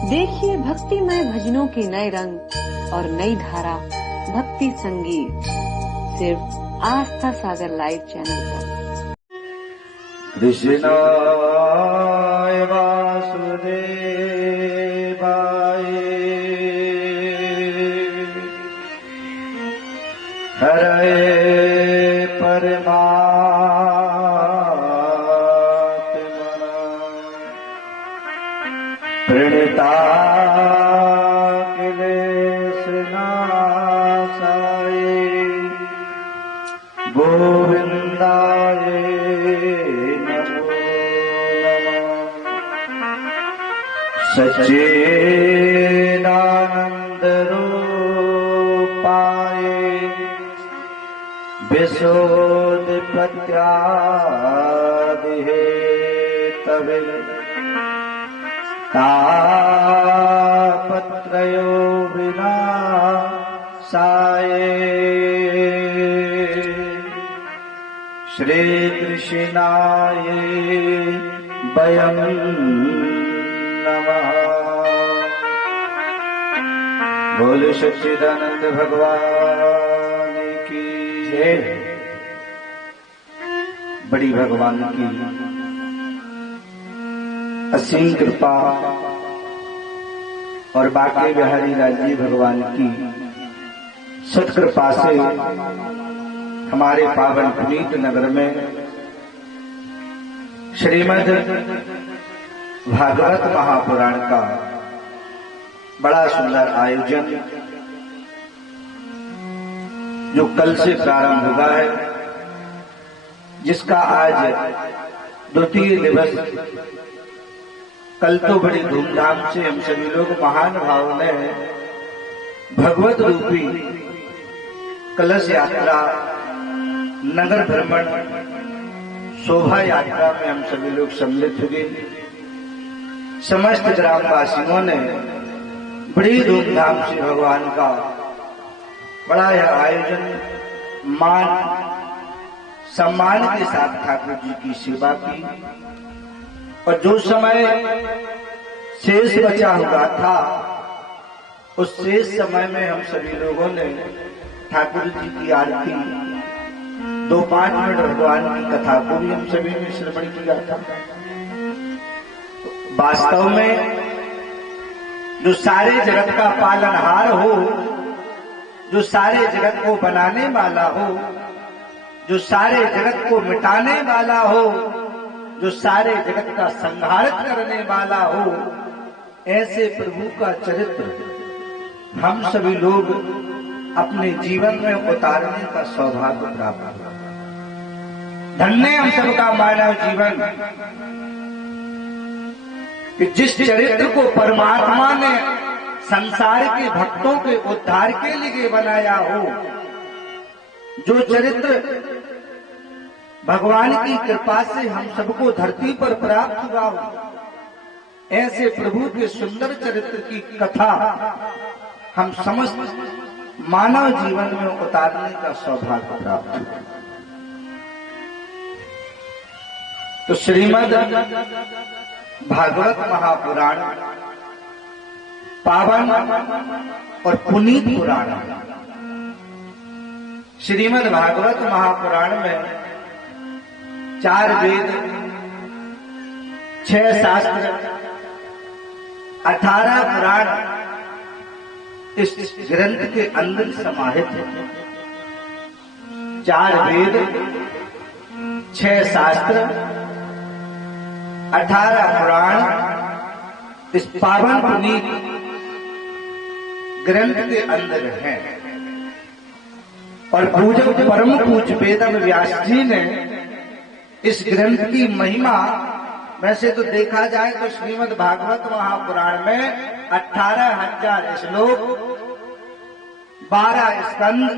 देखिए भक्तिमय भजनों के नए रंग और नई धारा भक्ति संगीत सिर्फ आस्था सागर लाइव चैनल पर। कृष्णाय वासुदेवाय हरे परमात्मा प्रणता गोविंदाय नमो नमः। सच्चिदानंद रूपाय विशोधपत्यादिहेतवे तापत्रयो विनाशाय श्री कृष्णाय वयं नमः। बोले सच्चिदानंद भगवान की जय। बड़ी भगवान की असीम कृपा और बाकी बिहारी लाल भगवान की सत्कृपा से हमारे पावन पुनीत नगर में श्रीमद् भागवत महापुराण का बड़ा सुंदर आयोजन जो कल से प्रारंभ हुआ है, जिसका आज द्वितीय दिवस। कल तो बड़ी धूमधाम से हम सभी लोग महान भाव ने भगवत रूपी कलश यात्रा नगर भ्रमण शोभा यात्रा में हम सभी लोग सम्मिलित हुए। समस्त ग्रामवासियों ने बड़ी धूमधाम से भगवान का बड़ा यह आयोजन मान सम्मान के साथ ठाकुर जी की सेवा की। और जो समय शेष बचा हुआ था, उस शेष समय में हम सभी लोगों ने ठाकुर जी की आरती 2-5 मिनट भगवान की कथा को भी हम सभी ने श्रवण किया था। वास्तव में जो सारे जगत का पालनहार हो, जो सारे जगत को बनाने वाला हो, जो सारे जगत को मिटाने वाला हो, जो सारे जगत का संहार करने वाला हो, ऐसे प्रभु का चरित्र हम सभी लोग अपने जीवन में उतारने का सौभाग्य प्राप्त हुआ। धन्य हम सबका मानव जीवन कि जिस चरित्र को परमात्मा ने संसार के भक्तों के उद्धार के लिए बनाया हो, जो चरित्र भगवान की कृपा से हम सबको धरती पर प्राप्त हुआ हो, ऐसे प्रभु के सुंदर चरित्र की कथा हम समस्त मानव जीवन में उतारने का सौभाग्य प्राप्त हुआ। तो श्रीमद् भागवत महापुराण पावन और पुनीत पुराण। श्रीमद् भागवत महापुराण में 4 वेद, 6 शास्त्र, 18 पुराण इस ग्रंथ के अंदर समाहित है। 4 वेद, 6 शास्त्र, 18 पुराण इस पावन पुनीत ग्रंथ के अंदर है। और पूज्य परम पूज्य वेद व्यास जी ने इस ग्रंथ की महिमा, वैसे तो देखा जाए तो श्रीमद् भागवत महापुराण में 18,000 श्लोक, 12 स्कंद,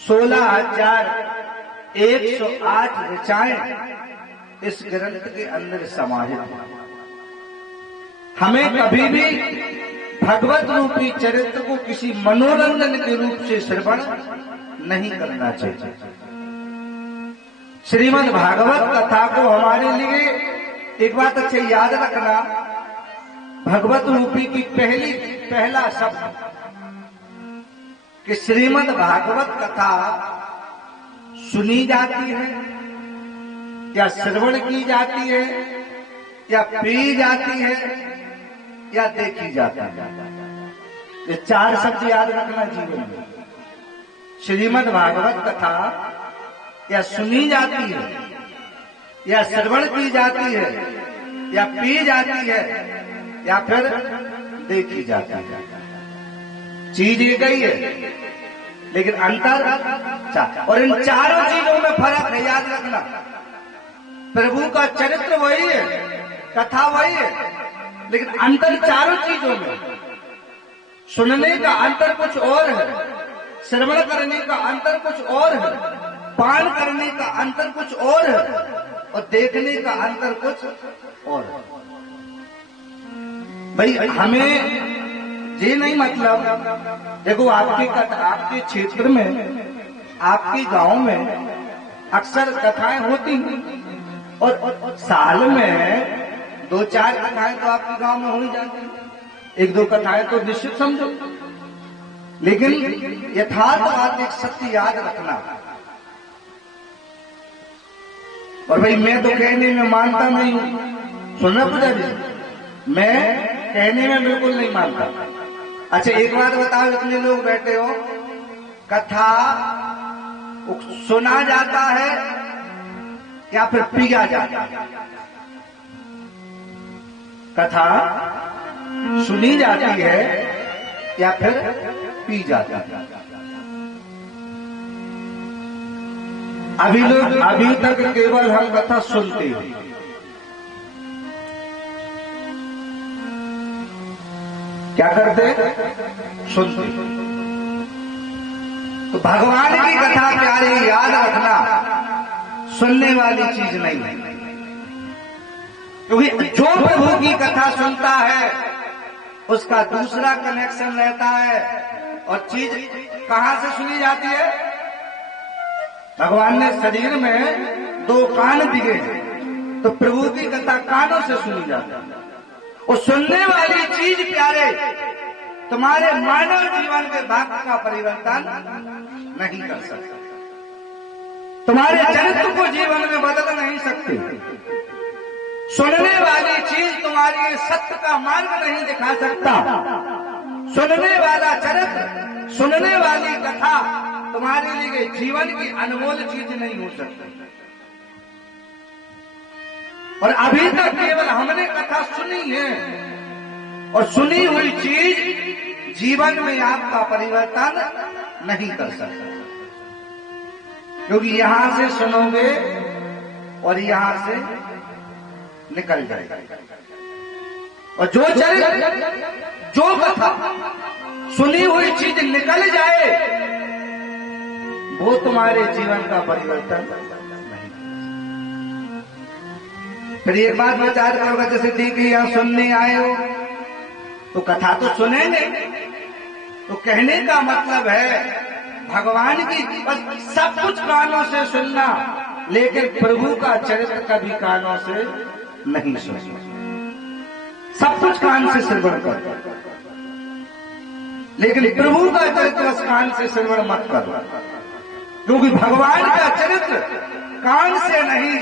16,108 ऋचाएं इस ग्रंथ के अंदर समाहित है। हमें कभी भी भगवत रूपी चरित्र को किसी मनोरंजन के रूप से श्रवण नहीं करना चाहिए। श्रीमद् भागवत कथा को हमारे लिए एक बात अच्छे याद रखना, भगवत रूपी की पहला शब्द कि श्रीमद् भागवत कथा सुनी जाती है या श्रवण की जाती है या पी जाती है या देखी जाती है। ये 4 शब्द याद रखना जीवन में। श्रीमद् भागवत कथा या सुनी जाती है या श्रवण की जाती है या पी जाती है या फिर देखी जाती है। चीज एक ही है लेकिन अंतर 4। और इन चारों चीजों में फर्क है, याद रखना। प्रभु का चरित्र वही है, कथा वही है, लेकिन अंतर चारों चीजों में। सुनने का अंतर कुछ और है, श्रवण करने का अंतर कुछ और है, पान करने का अंतर कुछ और है और देखने का अंतर कुछ और है। भाई हमें ये नहीं मतलब, देखो आपके क्षेत्र में, आपके गांव में अक्सर कथाएं होती हैं और साल में 2-4 कथाएं तो आपके गांव में हो ही जाती हैं। 1-2 कथाएं तो निश्चित समझो, लेकिन यथार्थ बात एक सत्य याद रखना। और भाई मैं तो कहने में मानता नहीं हूं, सुनना पुजा जी, मैं कहने में बिल्कुल नहीं मानता। अच्छा एक बात बताओ, इतने लोग बैठे हो, कथा सुना जाता है या फिर पिया जाता है? कथा सुनी जाती है या फिर पी जाती है? अभी तक केवल हम कथा सुनते हैं। क्या करते? सुनते। तो भगवान की कथा प्यारी, याद रखना, सुनने वाली चीज नहीं है। क्योंकि जो प्रभु की कथा सुनता है उसका दूसरा कनेक्शन रहता है। और चीज कहां से सुनी जाती है? भगवान ने शरीर में 2 कान दिए हैं, तो प्रभु की कथा कानों से सुनी जाती है। और सुनने वाली चीज प्यारे तुम्हारे मानव जीवन के भाग्य का परिवर्तन नहीं कर सकता, तुम्हारे चरित्र को जीवन में बदल नहीं सकते। सुनने वाली चीज तुम्हारी सत्य का मार्ग नहीं दिखा सकता। सुनने वाला चरित्र, सुनने वाली कथा तुम्हारे लिए जीवन की अनमोल चीज नहीं हो सकती। और अभी तक केवल हमने कथा सुनी है, और सुनी हुई चीज जीवन में आपका परिवर्तन नहीं कर सकता। क्योंकि यहां से सुनोगे और यहां से निकल जाएगा। और जो चरित्र, जो कथा, सुनी हुई चीज निकल जाए, वो तुम्हारे जीवन का परिवर्तन नहीं। फिर एक बात विचार करोगे, जैसे ठीक है यहां सुनने आए हो तो कथा तो सुनेंगे, तो कहने का मतलब है भगवान की बस सब कुछ कानों से सुनना, लेकिन प्रभु का चरित्र कभी कानों से नहीं सुनना। सब कुछ कान से श्रवण कर, लेकिन प्रभु का चरित्र बस कान से श्रवण मत करो। क्योंकि भगवान का चरित्र कान से नहीं,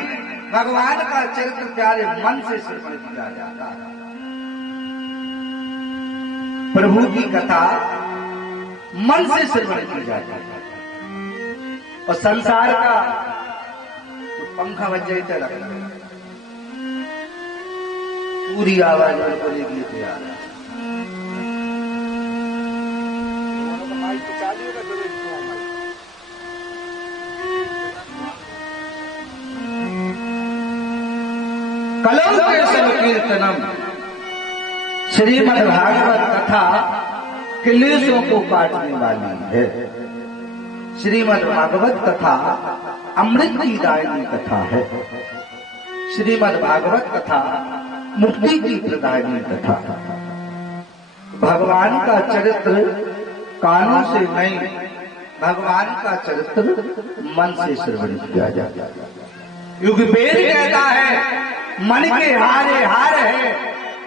भगवान का चरित्र प्यारे मन से श्रवण किया जाता है। प्रभु की कथा मन से श्रवण की जाती है। और संसार का पंखा बज जाते रखना, पूरी आवाज में बोलेगी तैयार है। कलम के सब कीर्तनम, श्रीमद् भागवत कथा क्लेशों को काटने वाली है। श्रीमद् भागवत कथा अमृत की दायनी कथा है। श्रीमद् भागवत कथा मुक्ति की प्रदायनी कथा। भगवान का चरित्र कानों से नहीं, भगवान का चरित्र मन से श्रवण किया जाता है। क्योंकि वेद कहता है मन के हारे हार है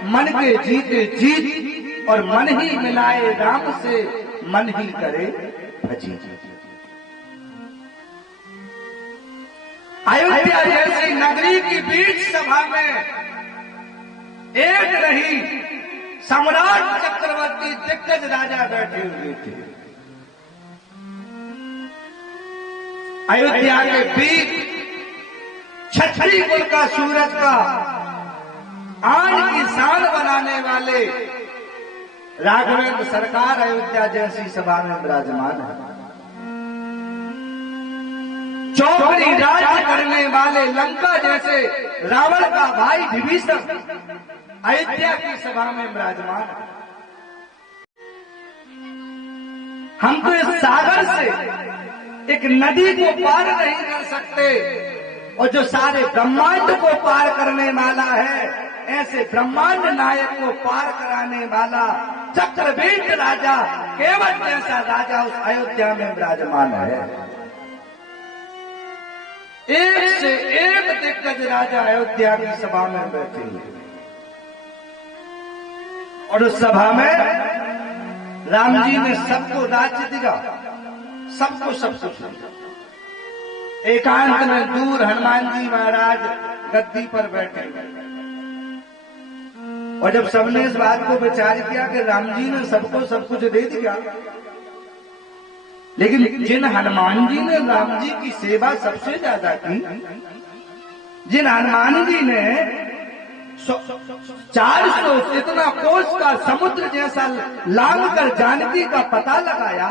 मन के जीते जीत और मन ही मिलाए राम से मन ही करे भजी। अयोध्या जैसी नगरी की बीच सभा में एक नहीं सम्राट चक्रवर्ती दिग्गज राजा बैठे हुए थे। अयोध्या के बीच छतरी कुल का सूरज का आन की शान बनाने वाले राघवेंद्र सरकार अयोध्या जैसी सभा में विराजमान है। चौकड़ी राज्य करने वाले लंका जैसे रावण का भाई विभीषण अयोध्या की सभा में विराजमान है। हम तो इस सागर से एक नदी को पार नहीं कर सकते और जो सारे ब्रह्मांड को पार करने वाला है, ऐसे ब्रह्मांड नायक को पार कराने वाला चक्रवेंद्र राजा केवट जैसा राजा उस अयोध्या में विराजमान है। एक से एक दिग्गज राजा अयोध्या की सभा में बैठे हुए और उस सभा में राम जी ने सबको राज्य दिया, सबको सब कुछ दिया। एकांत में दूर हनुमान जी महाराज गद्दी पर बैठे और जब सबने इस बात को विचार किया कि राम जी ने सबको सब कुछ दे दिया, लेकिन जिन हनुमान जी ने राम जी की सेवा सबसे ज्यादा की, जिन हनुमान जी ने 400 इतना कोस का समुद्र जैसा लांग कर जानकी का पता लगाया,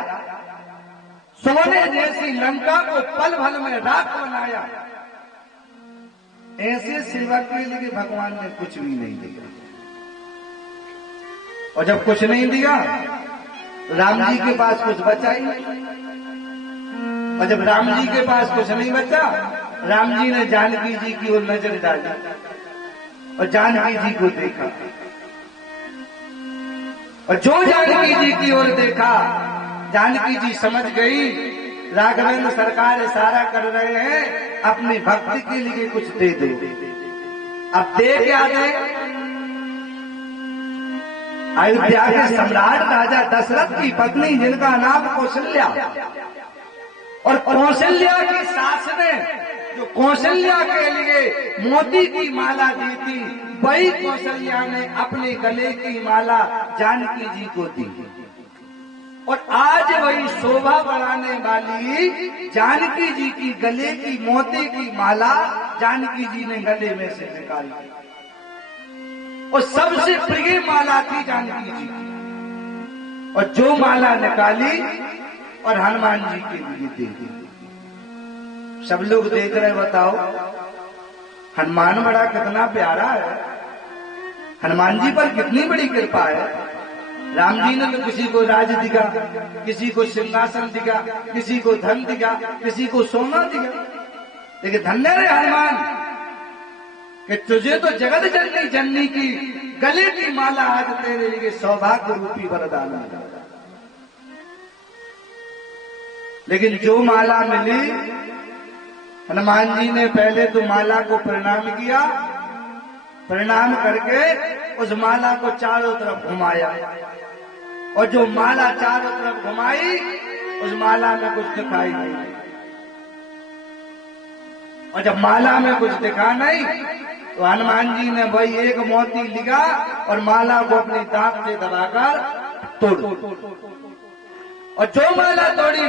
सोने जैसी लंका को पल भर में राख बनाया, ऐसे सेवा के लिए भगवान ने कुछ भी नहीं दिया। और जब कुछ नहीं दिया, राम जी के पास कुछ बचा ही नहीं। और जब राम जी के पास कुछ नहीं बचा, राम जी ने जानकी जी की ओर नजर डाली और जानकी जी को देखा। और जो जानकी जी की ओर देखा, जानकी जी समझ गई राघवेंद्र सरकार इशारा कर रहे हैं अपनी भक्ति के लिए कुछ दे दो। अब दे क्या दे? अयोध्या के सम्राट राजा दशरथ की पत्नी जिनका नाम कौशल्या, और कौशल्या की सास ने जो कौशल्या के लिए मोती की माला दी थी, वही कौशल्या ने अपने गले की माला जानकी जी को दी। और आज वही शोभा बढ़ाने वाली जानकी जी की गले की मोती की माला जानकी जी ने गले में से निकाली और सबसे प्रिय माला थी जानकी जी की। और जो माला निकाली और हनुमान जी के लिए दे दी। सब लोग देख रहे, बताओ हनुमान बड़ा कितना प्यारा है, हनुमान जी पर कितनी बड़ी कृपा है। राम जी ने तो किसी को राज दिया, किसी को सिंहासन दिया, किसी को धन दिया, किसी को सोना दिया, लेकिन धन्य रे हनुमान कि तुझे तो जगत जननी जननी की गले की माला आज तेरे लिए सौभाग्य रूपी वरदान है। लेकिन जो माला मिली, हनुमान जी ने पहले तो माला को प्रणाम किया, प्रणाम करके उस माला को चारों तरफ घुमाया और जो माला चारों तरफ घुमाई उस माला में कुछ दिखाई नहीं। और जब माला में कुछ दिखा नहीं तो हनुमान जी ने वही एक मोती लिया और माला को अपनी दांत से दबाकर तोड़, और जो माला तोड़ी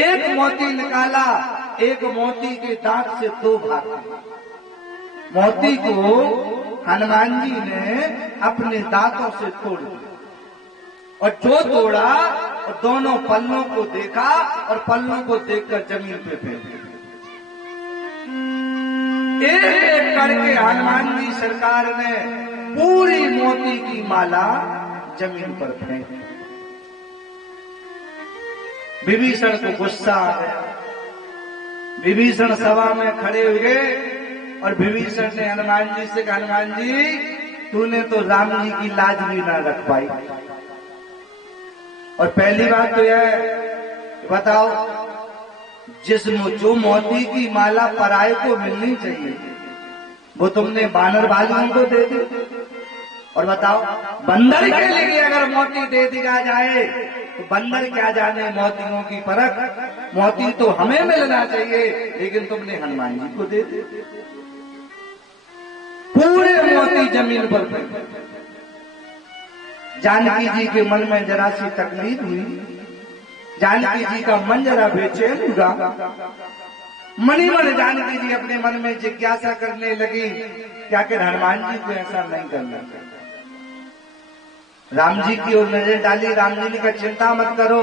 एक मोती निकाला, एक मोती के दांत से दो भाग। मोती को हनुमान जी ने अपने दांतों से तोड़ दिया और जो तोड़ा और दोनों पल्लों को देखा और पल्लों को देखकर जमीन पे फेंक दिया। एक एक करके हनुमान जी सरकार ने पूरी मोती की माला जमीन पर फेंक दी। विभीषण को गुस्सा आ गया। विभीषण सभा में खड़े हुए और विभीषण ने हनुमान जी से कहा, हनुमान जी तूने तो राम जी की लाज भी ना रख पाई। और पहली बात तो यह बताओ, जो मोती की माला पराये को मिलनी चाहिए वो तुमने बानर बालियों को दे दी। और बताओ, बंदर के लिए अगर मोती दे दिया जाए तो बंदर क्या जाने मोतियों की परख। मोती तो हमें मिलना चाहिए, लेकिन तुमने हनुमान जी को दे दिया। पूरे मोती जमीन पर फेंके। जानकी जी के मन में जरा सी तकलीफ हुई, जानकी जी का मन जरा बेचैन हुआ। मनी मन जानकी जी अपने मन में जिज्ञासा करने लगी, क्या कर हनुमान जी को ऐसा नहीं करना चाहिए। राम जी की ओर नजर डाली, राम जी ने कहा चिंता मत करो,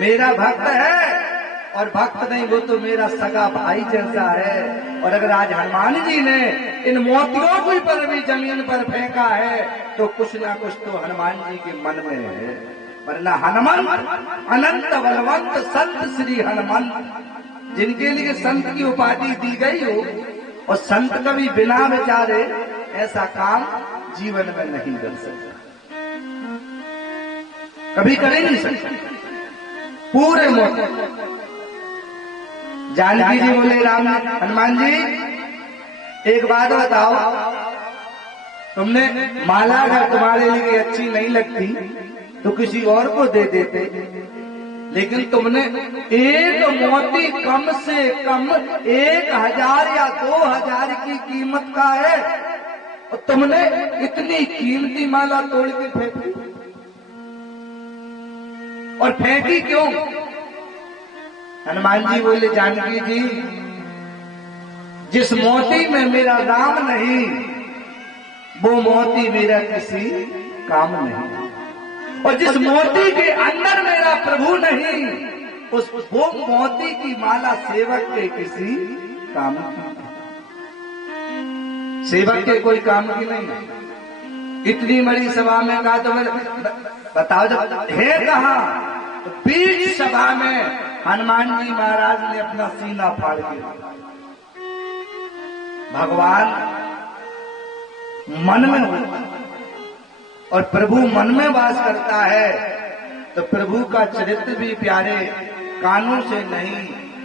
मेरा भक्त है, और भक्त नहीं वो तो मेरा सगा भाई जैसा है। और अगर आज हनुमान जी ने इन मोतियों को पर भी जमीन पर फेंका है तो कुछ ना कुछ तो हनुमान जी के मन में है। वरना हनुमंत अनंत बलवंत संत श्री हनुमंत, जिनके लिए संत की उपाधि दी गई हो, और संत कभी बिना विचारे ऐसा काम जीवन में नहीं कर सकता, कभी कर ही नहीं सकते। पूरे मोती। जानकी जी बोले राम हनुमान जी एक बात बताओ, तुमने माला अगर तुम्हारे लिए अच्छी नहीं लगती तो किसी और को दे देते, लेकिन तुमने एक मोती कम से कम 1000 या 2000 की कीमत का है, और तुमने इतनी कीमती माला तोड़ के फेंकी। और फेंकी क्यों? हनुमान जी बोले जानकी जी, जिस मोती में मेरा राम नहीं वो मोती मेरा किसी काम नहीं, और जिस मोती के अंदर मेरा प्रभु नहीं वो मोती की माला सेवक के किसी काम की, सेवक के कोई काम की नहीं। इतनी बड़ी सभा में कहा तो बताओ जब है कहा, तो बीच सभा में हनुमान जी महाराज ने अपना सीना फाड़ दिया। भगवान मन में होता और प्रभु मन में वास करता है, तो प्रभु का चरित्र भी प्यारे कानों से नहीं,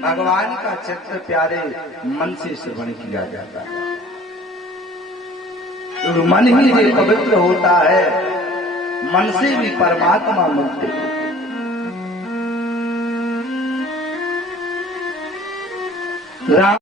भगवान का चरित्र प्यारे मन से श्रवण किया जाता है। तो मन ही जो पवित्र होता है, मन से भी परमात्मा मिलते हैं। राम